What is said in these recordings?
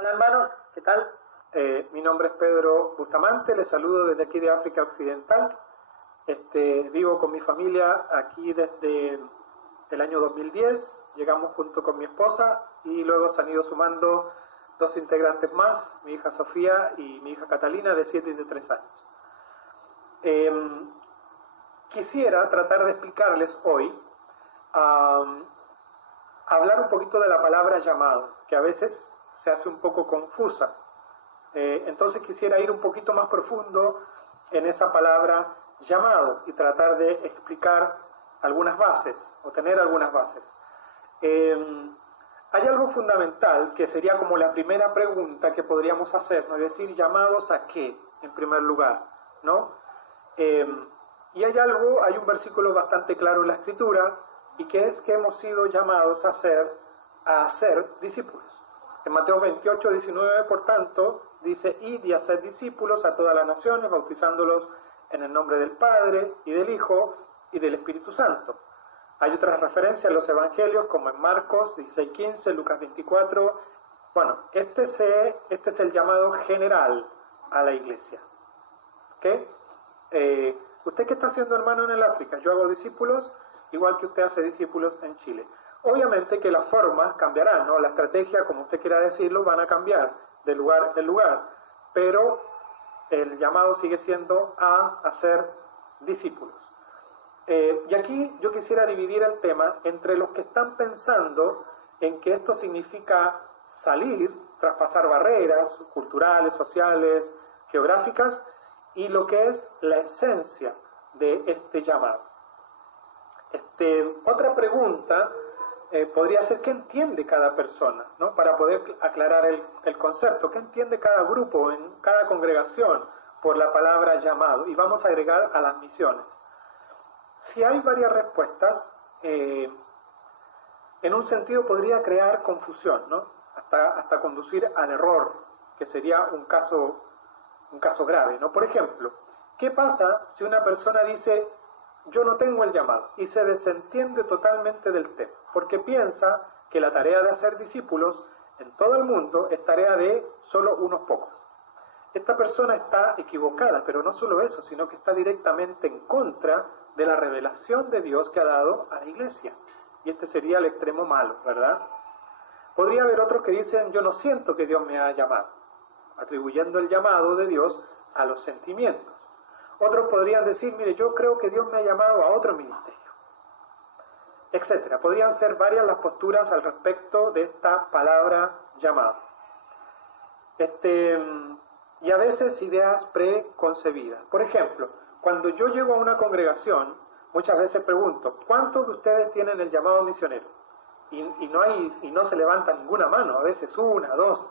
Hola hermanos, ¿qué tal? Mi nombre es Pedro Bustamante, les saludo desde aquí de África Occidental. Vivo con mi familia aquí desde el año 2010, llegamos junto con mi esposa y luego se han ido sumando dos integrantes más, mi hija Sofía y mi hija Catalina de 7 y de 3 años. Quisiera tratar de explicarles hoy, hablar un poquito de la palabra llamado, que a veces se hace un poco confusa. Entonces quisiera ir un poquito más profundo en esa palabra llamado y tratar de explicar algunas bases, o tener algunas bases. Hay algo fundamental que sería como la primera pregunta que podríamos hacer, ¿no? Es decir, ¿llamados a qué? En primer lugar, ¿no? Y hay un versículo bastante claro en la Escritura, y que es que hemos sido llamados a ser discípulos. En Mateo 28, 19, por tanto, dice: id y haced discípulos a todas las naciones, bautizándolos en el nombre del Padre, y del Hijo, y del Espíritu Santo. Hay otras referencias en los Evangelios, como en Marcos 16, 15, Lucas 24. Bueno, este es el llamado general a la iglesia. ¿Okay? ¿Usted qué está haciendo, hermano, en el África? Yo hago discípulos, igual que usted hace discípulos en Chile. Obviamente que las formas cambiarán, ¿no? La estrategia, como usted quiera decirlo, van a cambiar de lugar en lugar, pero el llamado sigue siendo a hacer discípulos. Y aquí yo quisiera dividir el tema entre los que están pensando en que esto significa salir, traspasar barreras culturales, sociales, geográficas, y lo que es la esencia de este llamado. Otra pregunta podría ser: ¿qué entiende cada persona? ¿No? Para poder aclarar el concepto. ¿Qué entiende cada grupo, en cada congregación, por la palabra llamado? Y vamos a agregar a las misiones. Si hay varias respuestas, en un sentido podría crear confusión, ¿no? Hasta conducir al error, que sería un caso grave, ¿no? Por ejemplo, ¿qué pasa si una persona dice: yo no tengo el llamado, y se desentiende totalmente del tema, porque piensa que la tarea de hacer discípulos en todo el mundo es tarea de solo unos pocos? Esta persona está equivocada, pero no solo eso, sino que está directamente en contra de la revelación de Dios que ha dado a la iglesia. Y este sería el extremo malo, ¿verdad? Podría haber otros que dicen: yo no siento que Dios me ha llamado, atribuyendo el llamado de Dios a los sentimientos. Otros podrían decir: mire, yo creo que Dios me ha llamado a otro ministerio, etcétera. Podrían ser varias las posturas al respecto de esta palabra llamado. Y a veces ideas preconcebidas. Por ejemplo, cuando yo llego a una congregación, muchas veces pregunto: ¿cuántos de ustedes tienen el llamado misionero? Y no se levanta ninguna mano, a veces una, dos.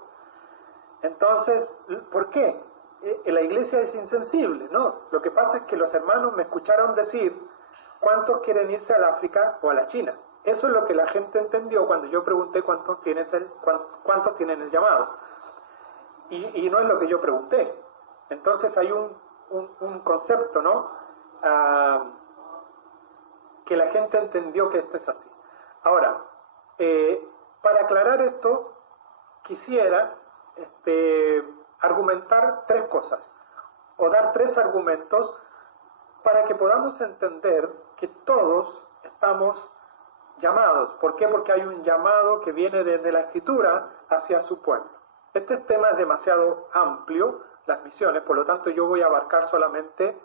Entonces, ¿por qué? La iglesia es insensible, ¿no? Lo que pasa es que los hermanos me escucharon decir: ¿cuántos quieren irse al África o a la China? Eso es lo que la gente entendió cuando yo pregunté cuántos tienen el llamado. Y no es lo que yo pregunté. Entonces hay un concepto, ¿no? Que la gente entendió que esto es así. Ahora, para aclarar esto, quisiera argumentar tres cosas, o dar tres argumentos para que podamos entender que todos estamos llamados. ¿Por qué? Porque hay un llamado que viene desde la Escritura hacia su pueblo. Este tema es demasiado amplio, las misiones, por lo tanto yo voy a abarcar solamente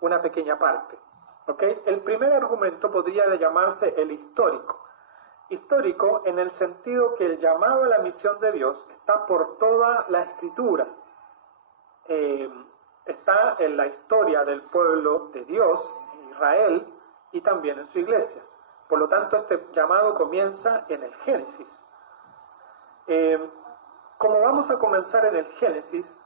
una pequeña parte. ¿Okay? El primer argumento podría llamarse el histórico. Histórico en el sentido que el llamado a la misión de Dios está por toda la Escritura. Está en la historia del pueblo de Dios, en Israel, y también en su iglesia. Por lo tanto, este llamado comienza en el Génesis. Como vamos a comenzar en el Génesis,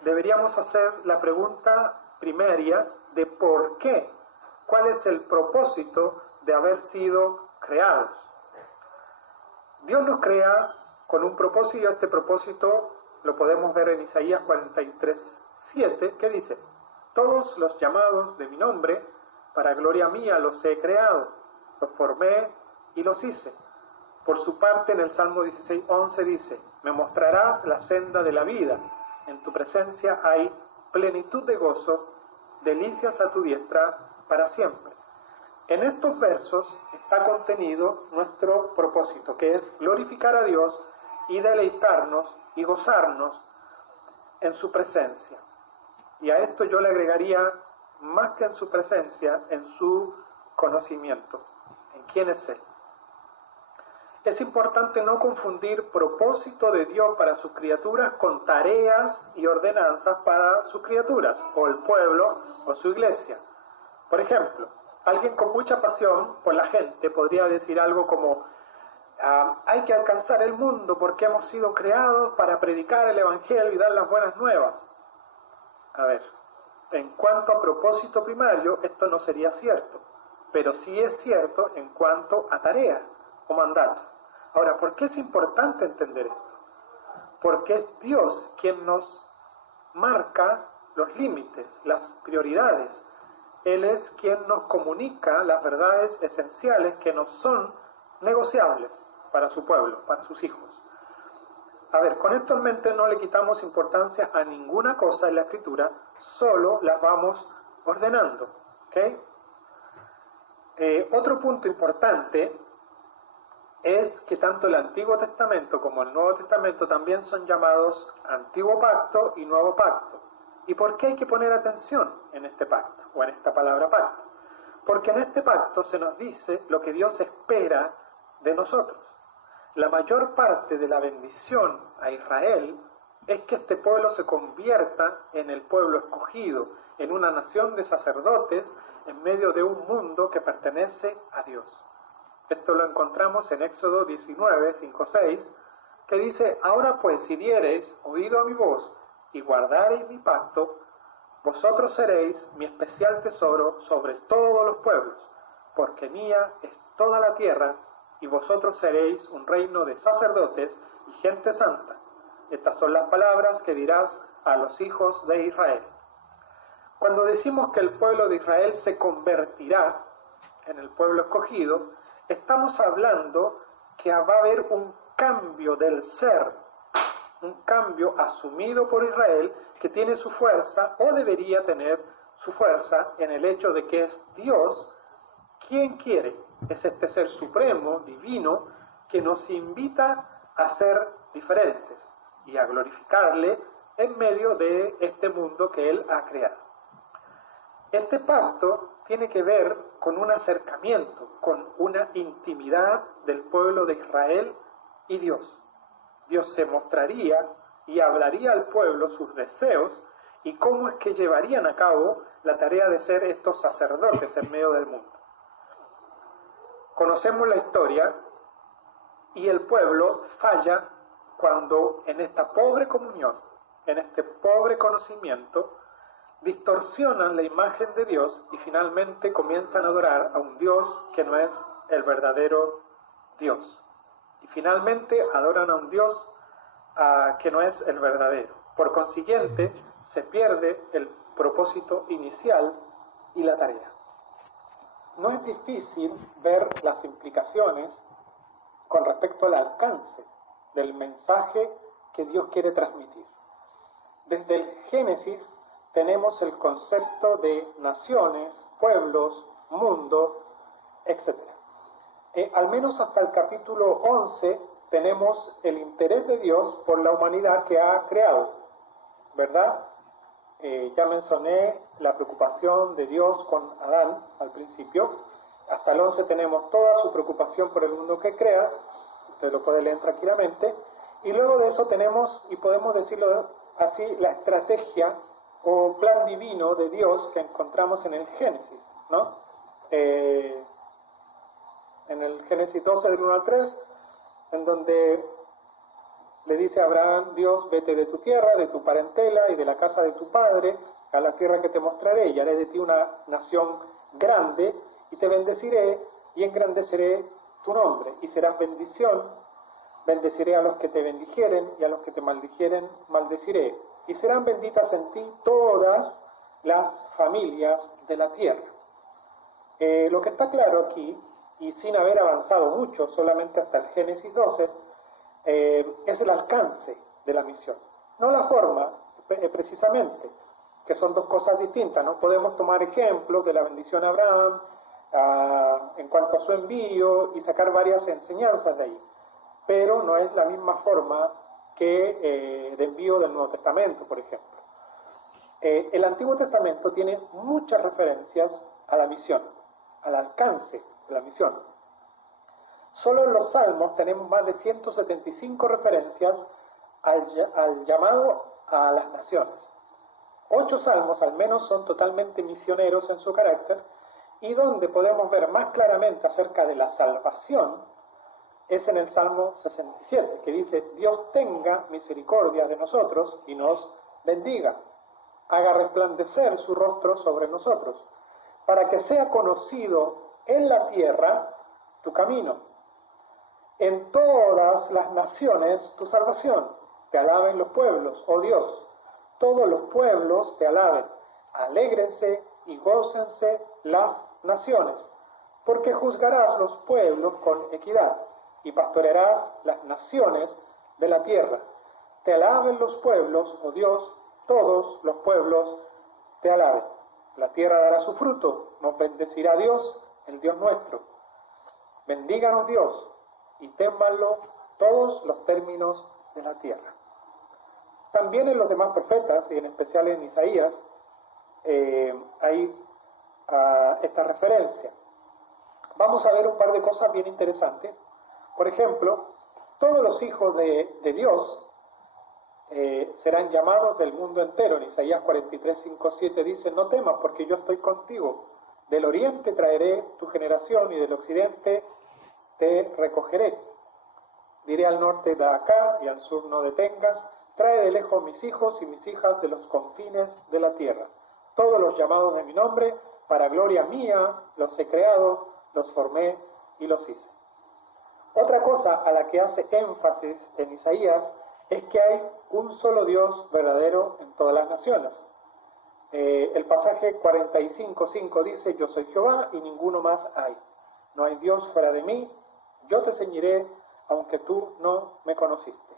deberíamos hacer la pregunta primaria de por qué. ¿Cuál es el propósito de haber sido creados? Dios nos crea con un propósito, y este propósito lo podemos ver en Isaías 43, 7, que dice: todos los llamados de mi nombre, para gloria mía los he creado, los formé y los hice. Por su parte, en el Salmo 16:11 dice: me mostrarás la senda de la vida, en tu presencia hay plenitud de gozo, delicias a tu diestra para siempre. En estos versos está contenido nuestro propósito, que es glorificar a Dios y deleitarnos y gozarnos en su presencia. Y a esto yo le agregaría, más que en su presencia, en su conocimiento, en quién es Él. Es importante no confundir propósito de Dios para sus criaturas con tareas y ordenanzas para sus criaturas, o el pueblo, o su iglesia. Por ejemplo, alguien con mucha pasión por la gente podría decir algo como: hay que alcanzar el mundo porque hemos sido creados para predicar el Evangelio y dar las buenas nuevas. A ver, en cuanto a propósito primario, esto no sería cierto, pero sí es cierto en cuanto a tarea o mandato. Ahora, ¿por qué es importante entender esto? Porque es Dios quien nos marca los límites, las prioridades. Él es quien nos comunica las verdades esenciales que no son negociables para su pueblo, para sus hijos. A ver, con esto en mente no le quitamos importancia a ninguna cosa en la Escritura, solo las vamos ordenando. ¿Okay? Otro punto importante es que tanto el Antiguo Testamento como el Nuevo Testamento también son llamados Antiguo Pacto y Nuevo Pacto. ¿Y por qué hay que poner atención en este pacto, o en esta palabra pacto? Porque en este pacto se nos dice lo que Dios espera de nosotros. La mayor parte de la bendición a Israel es que este pueblo se convierta en el pueblo escogido, en una nación de sacerdotes en medio de un mundo que pertenece a Dios. Esto lo encontramos en Éxodo 19, 5, 6, que dice: ahora pues, si diereis oído a mi voz y guardareis mi pacto, vosotros seréis mi especial tesoro sobre todos los pueblos, porque mía es toda la tierra, y vosotros seréis un reino de sacerdotes y gente santa. Estas son las palabras que dirás a los hijos de Israel. Cuando decimos que el pueblo de Israel se convertirá en el pueblo escogido, estamos hablando que va a haber un cambio del ser, un cambio asumido por Israel que tiene su fuerza, o debería tener su fuerza, en el hecho de que es Dios quien quiere. Es este ser supremo, divino, que nos invita a ser diferentes y a glorificarle en medio de este mundo que Él ha creado. Este pacto tiene que ver con un acercamiento, con una intimidad del pueblo de Israel y Dios. Dios se mostraría y hablaría al pueblo sus deseos y cómo es que llevarían a cabo la tarea de ser estos sacerdotes en medio del mundo. Conocemos la historia, y el pueblo falla cuando en esta pobre comunión, en este pobre conocimiento, distorsionan la imagen de Dios y finalmente comienzan a adorar a un Dios que no es el verdadero Dios. Y finalmente adoran a un Dios que no es el verdadero. Por consiguiente, se pierde el propósito inicial y la tarea. No es difícil ver las implicaciones con respecto al alcance del mensaje que Dios quiere transmitir. Desde el Génesis tenemos el concepto de naciones, pueblos, mundo, etc. Al menos hasta el capítulo 11 tenemos el interés de Dios por la humanidad que ha creado, ¿verdad? Ya mencioné la preocupación de Dios con Adán al principio. Hasta el 11 tenemos toda su preocupación por el mundo que crea. Usted lo puede leer tranquilamente. Y luego de eso tenemos, y podemos decirlo así, la estrategia o plan divino de Dios que encontramos en el Génesis, ¿no? En el Génesis 12, del 1 al 3, en donde le dice a Abraham, Dios: vete de tu tierra, de tu parentela y de la casa de tu padre, a la tierra que te mostraré, y haré de ti una nación grande, y te bendeciré, y engrandeceré tu nombre, y serás bendición. Bendeciré a los que te bendijeren, y a los que te maldijeren, maldeciré. Y serán benditas en ti todas las familias de la tierra. Lo que está claro aquí y sin haber avanzado mucho, solamente hasta el Génesis 12, es el alcance de la misión, no la forma precisamente, que son dos cosas distintas. No podemos tomar ejemplos de la bendición a Abraham en cuanto a su envío y sacar varias enseñanzas de ahí, pero no es la misma forma que de envío del Nuevo Testamento, por ejemplo. El Antiguo Testamento tiene muchas referencias a la misión, al alcance de la misión. Solo en los Salmos tenemos más de 175 referencias al llamado a las naciones. 8 salmos al menos son totalmente misioneros en su carácter, y donde podemos ver más claramente acerca de la salvación es en el Salmo 67, que dice: Dios tenga misericordia de nosotros y nos bendiga, haga resplandecer su rostro sobre nosotros, para que sea conocido en la tierra tu camino, en todas las naciones tu salvación. Te alaben los pueblos, oh Dios, todos los pueblos te alaben, alégrense y gócense las naciones, porque juzgarás los pueblos con equidad y pastorearás las naciones de la tierra. Te alaben los pueblos, oh Dios, todos los pueblos te alaben. La tierra dará su fruto, nos bendecirá Dios, el Dios nuestro. Bendíganos Dios y témanlo todos los términos de la tierra. También en los demás profetas, y en especial en Isaías, hay esta referencia. Vamos a ver un par de cosas bien interesantes. Por ejemplo, todos los hijos de Dios serán llamados del mundo entero. En Isaías 43, 5, 7 dice: no temas, porque yo estoy contigo. Del oriente traeré tu generación, y del occidente te recogeré. Diré al norte: da acá, y al sur: no detengas. Trae de lejos mis hijos y mis hijas de los confines de la tierra. Todos los llamados de mi nombre, para gloria mía, los he creado, los formé y los hice. Otra cosa a la que hace énfasis en Isaías es que hay un solo Dios verdadero en todas las naciones. El pasaje 45:5 dice: yo soy Jehová y ninguno más hay. No hay Dios fuera de mí, yo te ceñiré, aunque tú no me conociste.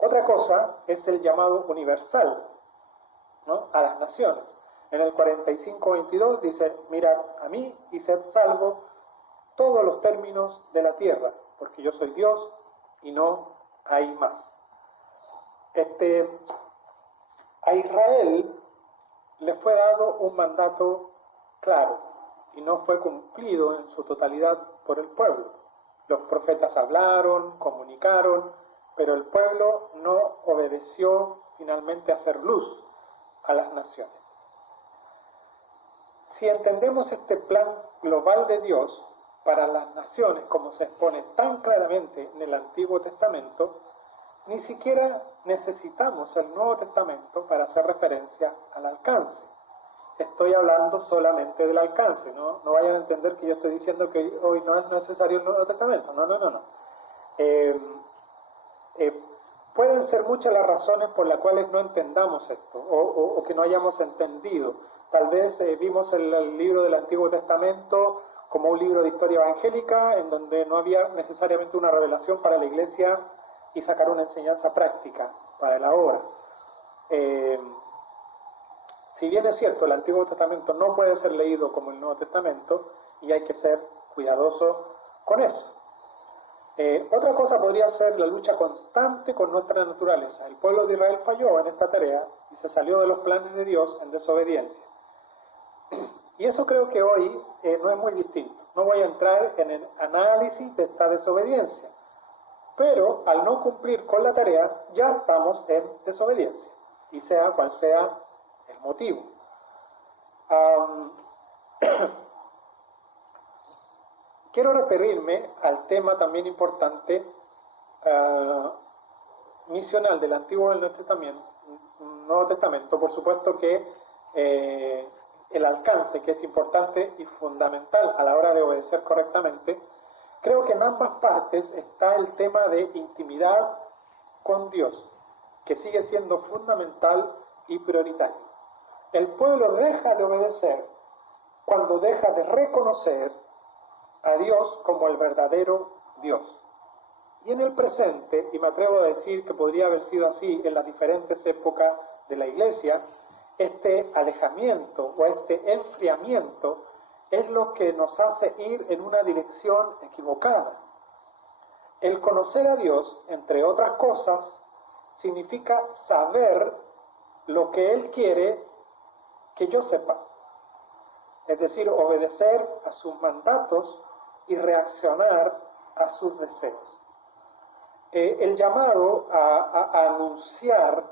Otra cosa es el llamado universal, ¿no?, a las naciones. En el 45:22 dice: mirad a mí y sed salvo todos los términos de la tierra, porque yo soy Dios y no hay más. A Israel le fue dado un mandato claro y no fue cumplido en su totalidad por el pueblo. Los profetas hablaron, comunicaron, pero el pueblo no obedeció finalmente a hacer luz a las naciones. Si entendemos este plan global de Dios para las naciones, como se expone tan claramente en el Antiguo Testamento, ni siquiera necesitamos el Nuevo Testamento para hacer referencia al alcance. Estoy hablando solamente del alcance, ¿no? No vayan a entender que yo estoy diciendo que hoy no es necesario el Nuevo Testamento. No. Pueden ser muchas las razones por las cuales no entendamos esto o que no hayamos entendido. Tal vez vimos el libro del Antiguo Testamento como un libro de historia evangélica en donde no había necesariamente una revelación para la iglesia y sacar una enseñanza práctica para la obra. Si bien es cierto, el Antiguo Testamento no puede ser leído como el Nuevo Testamento y hay que ser cuidadoso con eso. Otra cosa podría ser la lucha constante con nuestra naturaleza. El pueblo de Israel falló en esta tarea y se salió de los planes de Dios en desobediencia. Y eso creo que hoy no es muy distinto. No voy a entrar en el análisis de esta desobediencia, pero al no cumplir con la tarea ya estamos en desobediencia, y sea cual sea el motivo. Quiero referirme al tema también importante misional del Antiguo y del Nuevo Testamento. Por supuesto que el alcance, que es importante y fundamental a la hora de obedecer correctamente. Creo que en ambas partes está el tema de intimidad con Dios, que sigue siendo fundamental y prioritario. El pueblo deja de obedecer cuando deja de reconocer a Dios como el verdadero Dios. Y en el presente, y me atrevo a decir que podría haber sido así en las diferentes épocas de la Iglesia, este alejamiento o este enfriamiento es lo que nos hace ir en una dirección equivocada. El conocer a Dios, entre otras cosas, significa saber lo que Él quiere que yo sepa. Es decir, obedecer a sus mandatos y reaccionar a sus deseos. El llamado a anunciar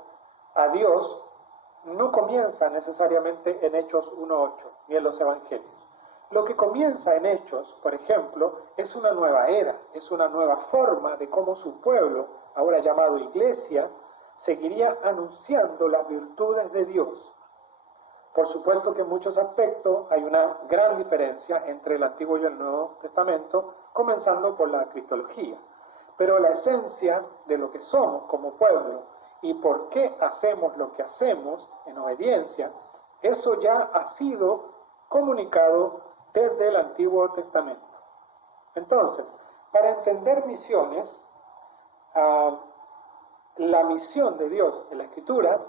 a Dios no comienza necesariamente en Hechos 1:8 ni en los Evangelios. Lo que comienza en Hechos, por ejemplo, es una nueva era, es una nueva forma de cómo su pueblo, ahora llamado Iglesia, seguiría anunciando las virtudes de Dios. Por supuesto que en muchos aspectos hay una gran diferencia entre el Antiguo y el Nuevo Testamento, comenzando por la cristología. Pero la esencia de lo que somos como pueblo y por qué hacemos lo que hacemos en obediencia, eso ya ha sido comunicado desde el Antiguo Testamento. Entonces, para entender misiones, la misión de Dios en la Escritura,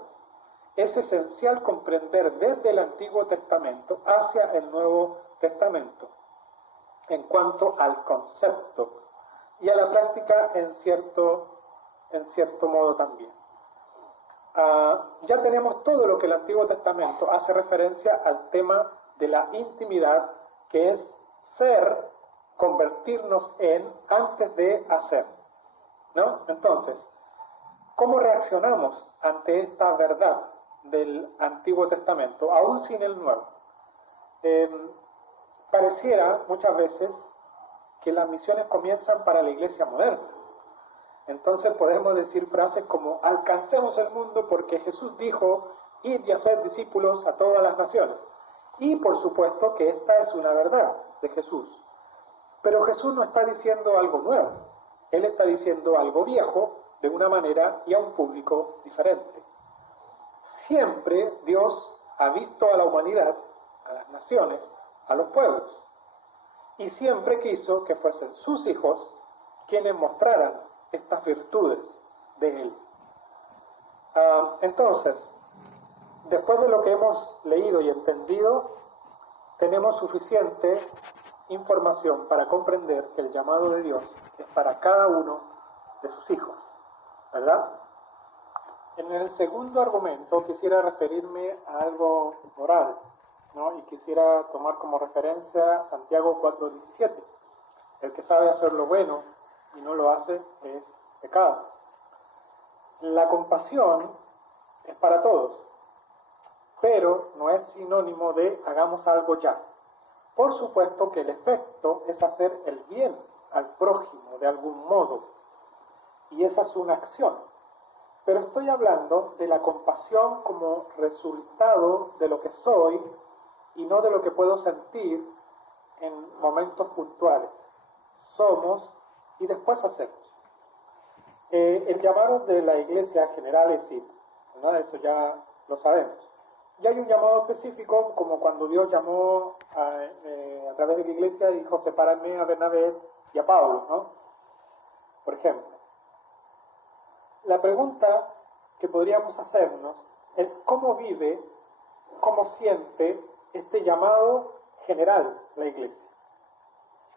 es esencial comprender desde el Antiguo Testamento hacia el Nuevo Testamento, en cuanto al concepto y a la práctica en cierto modo también. Ya tenemos todo lo que el Antiguo Testamento hace referencia al tema de la intimidad, que es ser, convertirnos en, antes de hacer, ¿no? Entonces, ¿cómo reaccionamos ante esta verdad del Antiguo Testamento, aún sin el Nuevo? Pareciera muchas veces que las misiones comienzan para la iglesia moderna. Entonces podemos decir frases como: alcancemos el mundo porque Jesús dijo, id y haced discípulos a todas las naciones. Y por supuesto que esta es una verdad de Jesús. Pero Jesús no está diciendo algo nuevo. Él está diciendo algo viejo de una manera y a un público diferente. Siempre Dios ha visto a la humanidad, a las naciones, a los pueblos. Y siempre quiso que fuesen sus hijos quienes mostraran estas virtudes de Él. Entonces, después de lo que hemos leído y entendido, tenemos suficiente información para comprender que el llamado de Dios es para cada uno de sus hijos, ¿verdad? En el segundo argumento quisiera referirme a algo moral, ¿no? Y quisiera tomar como referencia Santiago 4:17. El que sabe hacer lo bueno y no lo hace es pecado. La compasión es para todos, pero no es sinónimo de hagamos algo ya. Por supuesto que el efecto es hacer el bien al prójimo de algún modo, y esa es una acción. Pero estoy hablando de la compasión como resultado de lo que soy y no de lo que puedo sentir en momentos puntuales. Somos y después hacemos. El llamado de la iglesia general es ir, ¿no? Eso ya lo sabemos. Y hay un llamado específico, como cuando Dios llamó a través de la iglesia y dijo: sepárenme a Bernabé y a Pablo, ¿no? Por ejemplo. La pregunta que podríamos hacernos es: ¿cómo vive, cómo siente este llamado general la iglesia?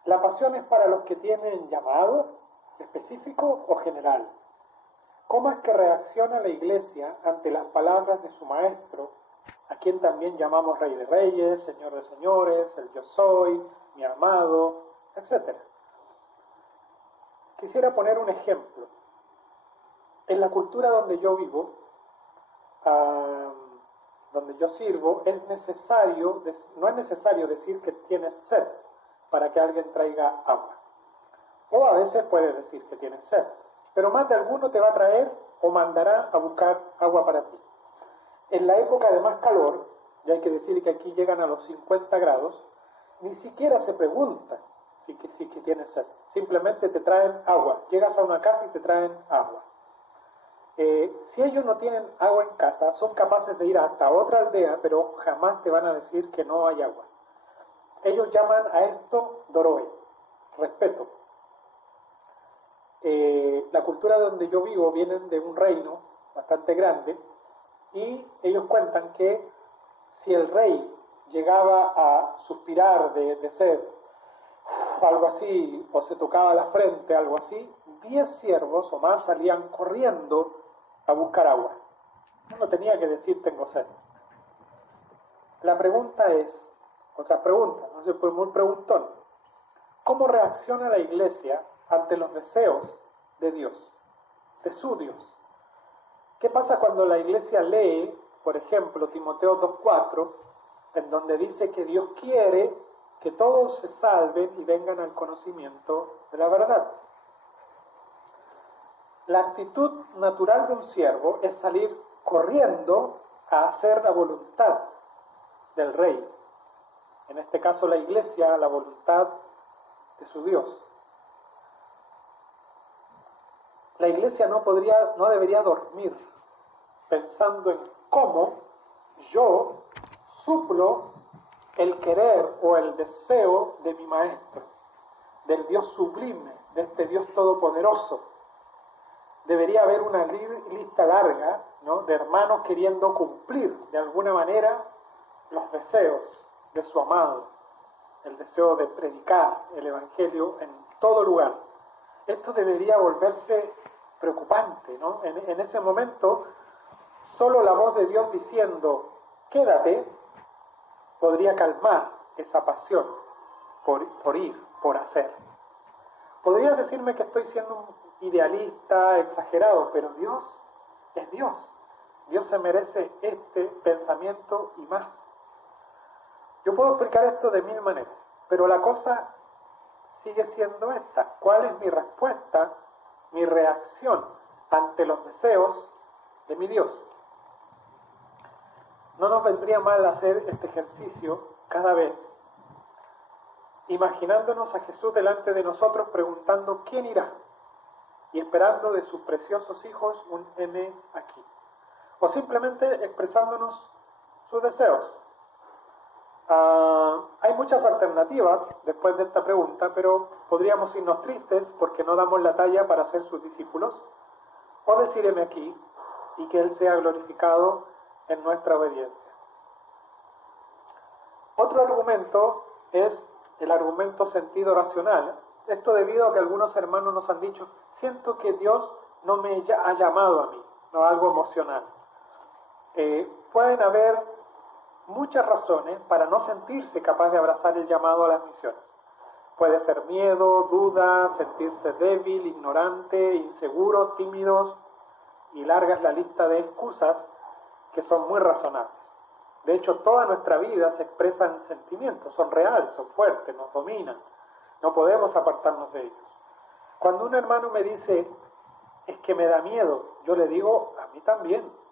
¿La pasión es para los que tienen llamado específico o general? ¿Cómo es que reacciona la iglesia ante las palabras de su maestro, a quien también llamamos Rey de Reyes, Señor de Señores, el Yo Soy, mi amado, etcétera? Quisiera poner un ejemplo. En la cultura donde yo vivo, donde yo sirvo, no es necesario decir que tienes sed para que alguien traiga agua. O a veces puedes decir que tienes sed, pero más de alguno te va a traer o mandará a buscar agua para ti. En la época de más calor, y hay que decir que aquí llegan a los 50 grados, ni siquiera se pregunta si tienes sed. Simplemente te traen agua. Llegas a una casa y te traen agua. Si ellos no tienen agua en casa, son capaces de ir hasta otra aldea, pero jamás te van a decir que no hay agua. Ellos llaman a esto Doroe, respeto. La cultura donde yo vivo vienen de un reino bastante grande y ellos cuentan que si el rey llegaba a suspirar de sed, algo así, o se tocaba la frente, algo así, 10 siervos o más salían corriendo a buscar agua. No tenía que decir tengo sed. La pregunta es, otra pregunta, no sé, pues muy preguntón. ¿Cómo reacciona la iglesia ante los deseos de Dios, de su Dios? ¿Qué pasa cuando la iglesia lee, por ejemplo, Timoteo 2:4, en donde dice que Dios quiere que todos se salven y vengan al conocimiento de la verdad? La actitud natural de un siervo es salir corriendo a hacer la voluntad del rey. En este caso la iglesia, la voluntad de su Dios. La iglesia no debería dormir pensando en cómo yo suplo el querer o el deseo de mi maestro, del Dios sublime, de este Dios todopoderoso. Debería haber una lista larga, ¿no?, de hermanos queriendo cumplir de alguna manera los deseos de su amado, el deseo de predicar el Evangelio en todo lugar. Esto debería volverse preocupante, ¿no? En ese momento, solo la voz de Dios diciendo, quédate, podría calmar esa pasión por ir, por hacer. Podrías decirme que estoy siendo un idealista, exagerado, pero Dios es Dios. Dios se merece este pensamiento y más. Yo puedo explicar esto de 1000 maneras, pero la cosa sigue siendo esta. ¿Cuál es mi respuesta, mi reacción ante los deseos de mi Dios? No nos vendría mal hacer este ejercicio cada vez, imaginándonos a Jesús delante de nosotros preguntando ¿quién irá? Y esperando de sus preciosos hijos un heme aquí. O simplemente expresándonos sus deseos. Hay muchas alternativas después de esta pregunta, pero podríamos irnos tristes porque no damos la talla para ser sus discípulos, o decir heme aquí y que Él sea glorificado en nuestra obediencia. Otro argumento es el argumento sentido racional. Esto debido a que algunos hermanos nos han dicho, siento que Dios no me ha llamado a mí, no algo emocional. Pueden haber muchas razones para no sentirse capaz de abrazar el llamado a las misiones. Puede ser miedo, duda, sentirse débil, ignorante, inseguro, tímidos, y larga es la lista de excusas que son muy razonables. De hecho, toda nuestra vida se expresa en sentimientos, son reales, son fuertes, nos dominan, no podemos apartarnos de ellos. Cuando un hermano me dice, es que me da miedo, yo le digo, a mí también.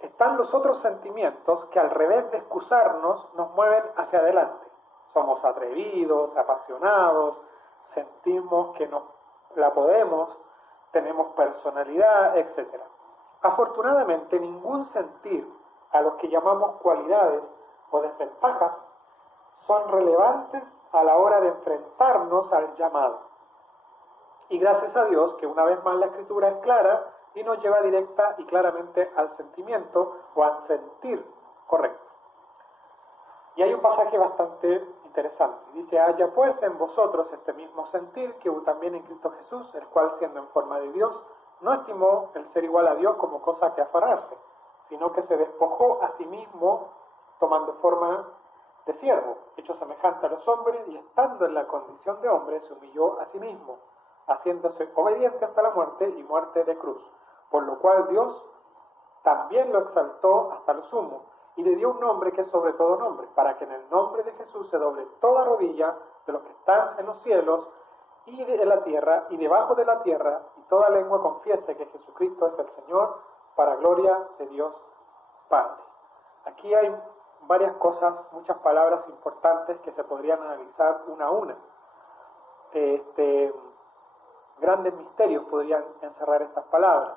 Están los otros sentimientos que al revés de excusarnos nos mueven hacia adelante. Somos atrevidos, apasionados, sentimos que la podemos, tenemos personalidad, etc. Afortunadamente, ningún sentir a los que llamamos cualidades o desventajas son relevantes a la hora de enfrentarnos al llamado. Y gracias a Dios que una vez más la Escritura es clara y nos lleva directa y claramente al sentimiento o al sentir correcto. Y hay un pasaje bastante interesante. Dice, haya pues en vosotros este mismo sentir que hubo también en Cristo Jesús, el cual siendo en forma de Dios, no estimó el ser igual a Dios como cosa que aferrarse, sino que se despojó a sí mismo tomando forma de siervo, hecho semejante a los hombres, y estando en la condición de hombre, se humilló a sí mismo, haciéndose obediente hasta la muerte y muerte de cruz. Por lo cual Dios también lo exaltó hasta lo sumo y le dio un nombre que es sobre todo nombre, para que en el nombre de Jesús se doble toda rodilla de los que están en los cielos y en la tierra y debajo de la tierra, y toda lengua confiese que Jesucristo es el Señor, para gloria de Dios Padre. Aquí hay varias cosas, muchas palabras importantes que se podrían analizar una a una. Grandes misterios podrían encerrar estas palabras,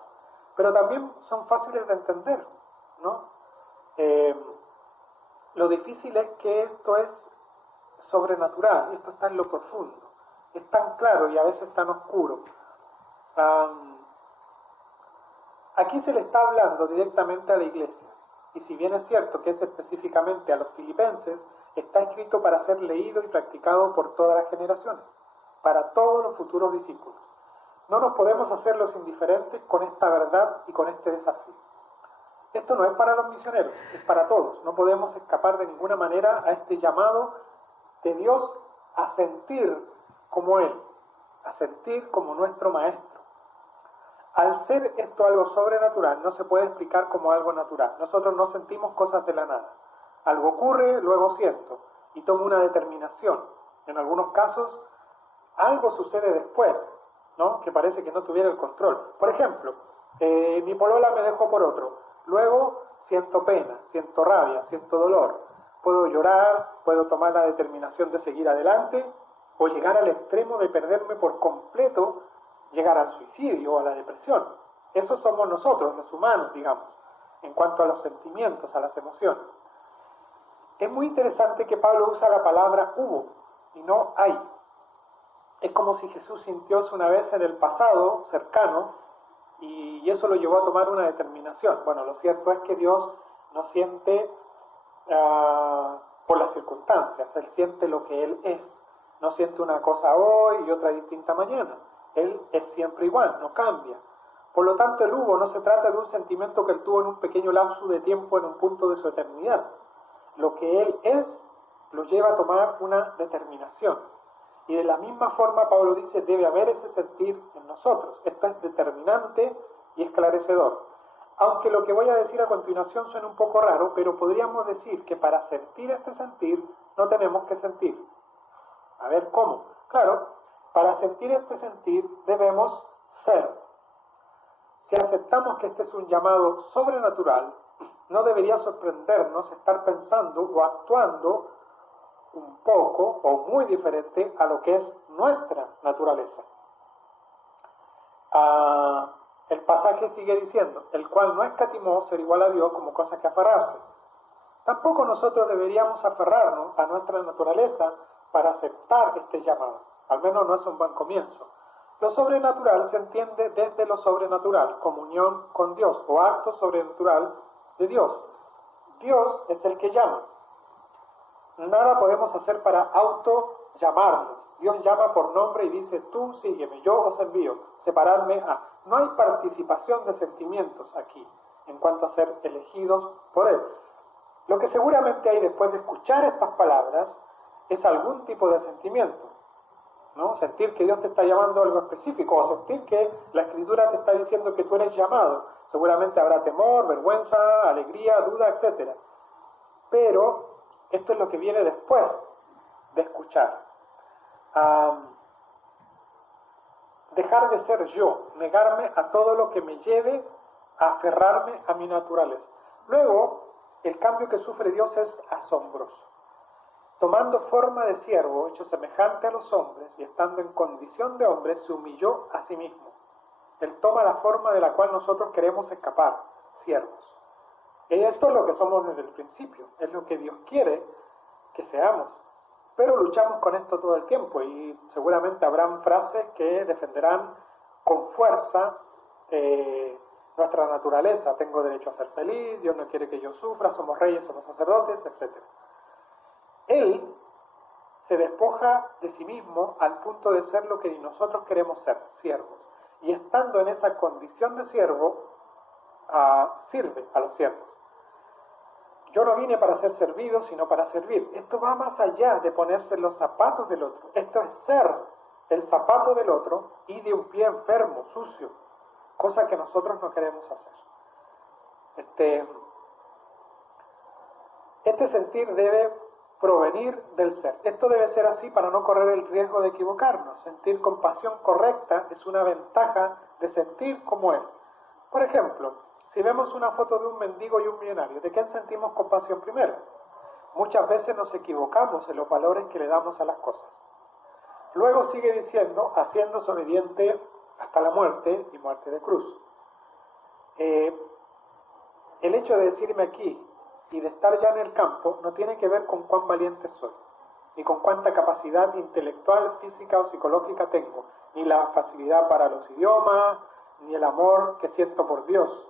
pero también son fáciles de entender, ¿no? Lo difícil es que esto es sobrenatural, esto está en lo profundo, es tan claro y a veces tan oscuro. Aquí se le está hablando directamente a la iglesia, y si bien es cierto que es específicamente a los filipenses, está escrito para ser leído y practicado por todas las generaciones, para todos los futuros discípulos. No nos podemos hacer los indiferentes con esta verdad y con este desafío. Esto no es para los misioneros, es para todos. No podemos escapar de ninguna manera a este llamado de Dios a sentir como Él, a sentir como nuestro Maestro. Al ser esto algo sobrenatural, no se puede explicar como algo natural. Nosotros no sentimos cosas de la nada. Algo ocurre, luego siento, y tomo una determinación. En algunos casos, algo sucede después, ¿no? Que parece que no tuviera el control. Por ejemplo, mi polola me dejó por otro. Luego siento pena, siento rabia, siento dolor. Puedo llorar, puedo tomar la determinación de seguir adelante o llegar al extremo de perderme por completo, llegar al suicidio o a la depresión. Esos somos nosotros, los humanos, digamos, en cuanto a los sentimientos, a las emociones. Es muy interesante que Pablo usa la palabra hubo y no hay. Es como si Jesús sintióse una vez en el pasado cercano y eso lo llevó a tomar una determinación. Bueno, lo cierto es que Dios no siente por las circunstancias, Él siente lo que Él es. No siente una cosa hoy y otra distinta mañana. Él es siempre igual, no cambia. Por lo tanto, el hubo no se trata de un sentimiento que Él tuvo en un pequeño lapso de tiempo en un punto de su eternidad. Lo que Él es lo lleva a tomar una determinación. Y de la misma forma, Pablo dice, debe haber ese sentir en nosotros. Esto es determinante y esclarecedor. Aunque lo que voy a decir a continuación suena un poco raro, pero podríamos decir que para sentir este sentir, no tenemos que sentir. A ver, ¿cómo? Claro, para sentir este sentir debemos ser. Si aceptamos que este es un llamado sobrenatural, no debería sorprendernos estar pensando o actuando un poco o muy diferente a lo que es nuestra naturaleza. El pasaje sigue diciendo, el cual no escatimó ser igual a Dios como cosa que aferrarse. Tampoco nosotros deberíamos aferrarnos a nuestra naturaleza para aceptar este llamado. Al menos no es un buen comienzo. Lo sobrenatural se entiende desde lo sobrenatural, comunión con Dios o acto sobrenatural de Dios. Dios es el que llama. Nada podemos hacer para auto llamarnos. Dios llama por nombre y dice, tú sígueme, yo os envío, separadme a. No hay participación de sentimientos aquí, en cuanto a ser elegidos por Él. Lo que seguramente hay después de escuchar estas palabras es algún tipo de sentimiento, ¿no? Sentir que Dios te está llamando a algo específico, o sentir que la Escritura te está diciendo que tú eres llamado. Seguramente habrá temor, vergüenza, alegría, duda, etc. Pero esto es lo que viene después de escuchar. Dejar de ser yo, negarme a todo lo que me lleve a aferrarme a mi naturaleza. Luego, el cambio que sufre Dios es asombroso. Tomando forma de siervo, hecho semejante a los hombres, y estando en condición de hombre, se humilló a sí mismo. Él toma la forma de la cual nosotros queremos escapar, siervos. Y esto es lo que somos desde el principio, es lo que Dios quiere que seamos. Pero luchamos con esto todo el tiempo y seguramente habrán frases que defenderán con fuerza nuestra naturaleza. Tengo derecho a ser feliz, Dios no quiere que yo sufra, somos reyes, somos sacerdotes, etc. Él se despoja de sí mismo al punto de ser lo que nosotros queremos ser, siervos. Y estando en esa condición de siervo, sirve a los siervos. Yo no vine para ser servido, sino para servir. Esto va más allá de ponerse en los zapatos del otro. Esto es ser el zapato del otro y de un pie enfermo, sucio, cosa que nosotros no queremos hacer. Este sentir debe provenir del ser. Esto debe ser así para no correr el riesgo de equivocarnos. Sentir compasión correcta es una ventaja de sentir como Él. Por ejemplo, si vemos una foto de un mendigo y un millonario, ¿de quién sentimos compasión primero? Muchas veces nos equivocamos en los valores que le damos a las cosas. Luego sigue diciendo, haciéndose obediente hasta la muerte y muerte de cruz. El hecho de decirme aquí, y de estar ya en el campo no tiene que ver con cuán valiente soy, ni con cuánta capacidad intelectual, física o psicológica tengo, ni la facilidad para los idiomas, ni el amor que siento por Dios.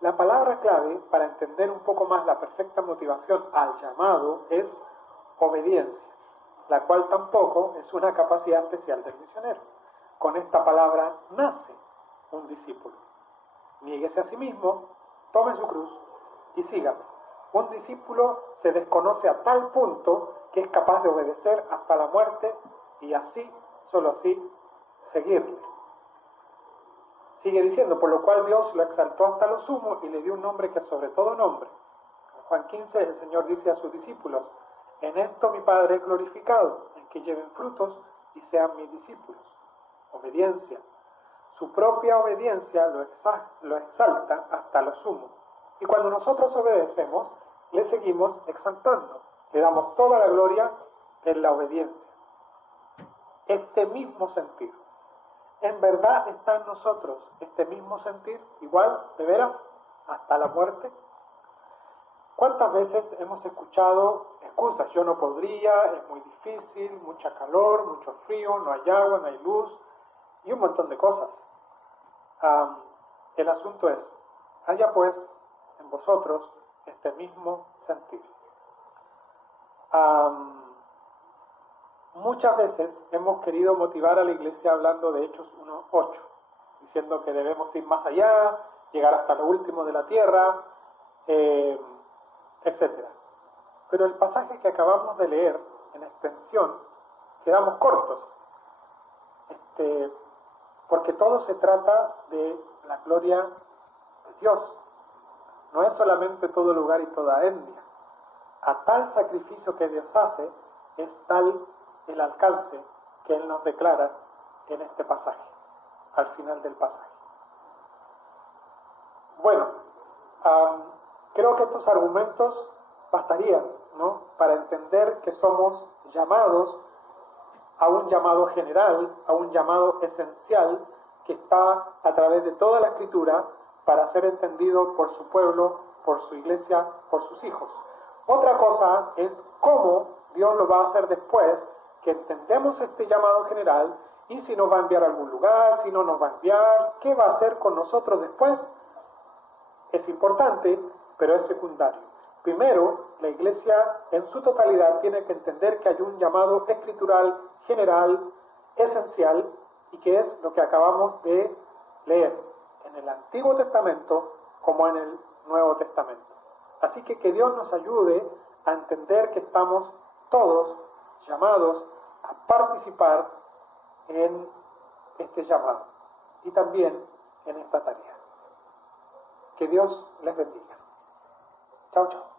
La palabra clave para entender un poco más la perfecta motivación al llamado es obediencia, la cual tampoco es una capacidad especial del misionero. Con esta palabra nace un discípulo. Niéguese a sí mismo, tome su cruz y sígame. Un discípulo se desconoce a tal punto que es capaz de obedecer hasta la muerte y así, solo así, seguirle. Sigue diciendo, por lo cual Dios lo exaltó hasta lo sumo y le dio un nombre que sobre todo nombre. En Juan 15 el Señor dice a sus discípulos, en esto mi Padre es glorificado, en que lleven frutos y sean mis discípulos. Obediencia. Su propia obediencia lo exalta hasta lo sumo. Y cuando nosotros obedecemos, le seguimos exaltando. Le damos toda la gloria en la obediencia. Este mismo sentir. ¿En verdad está en nosotros este mismo sentir? Igual, de veras, hasta la muerte. ¿Cuántas veces hemos escuchado excusas? Yo no podría, es muy difícil, mucha calor, mucho frío, no hay agua, no hay luz y un montón de cosas. El asunto es, haya pues en vosotros este mismo sentir. Muchas veces hemos querido motivar a la iglesia hablando de Hechos 1:8, diciendo que debemos ir más allá, llegar hasta lo último de la tierra, etc. Pero el pasaje que acabamos de leer, en extensión, quedamos cortos, porque todo se trata de la gloria de Dios. No es solamente todo lugar y toda etnia. A tal sacrificio que Dios hace, es tal el alcance que Él nos declara en este pasaje, al final del pasaje. Bueno, creo que estos argumentos bastarían, ¿no?, para entender que somos llamados a un llamado general, a un llamado esencial que está a través de toda la Escritura para ser entendido por su pueblo, por su iglesia, por sus hijos. Otra cosa es cómo Dios lo va a hacer después que entendemos este llamado general y si nos va a enviar a algún lugar, si no nos va a enviar, qué va a hacer con nosotros después. Es importante, pero es secundario. Primero, la iglesia en su totalidad tiene que entender que hay un llamado escritural, general, esencial, y que es lo que acabamos de leer en el Antiguo Testamento como en el Nuevo Testamento. Así que Dios nos ayude a entender que estamos todos llamados a participar en este llamado y también en esta tarea. Que Dios les bendiga. Chao, chao.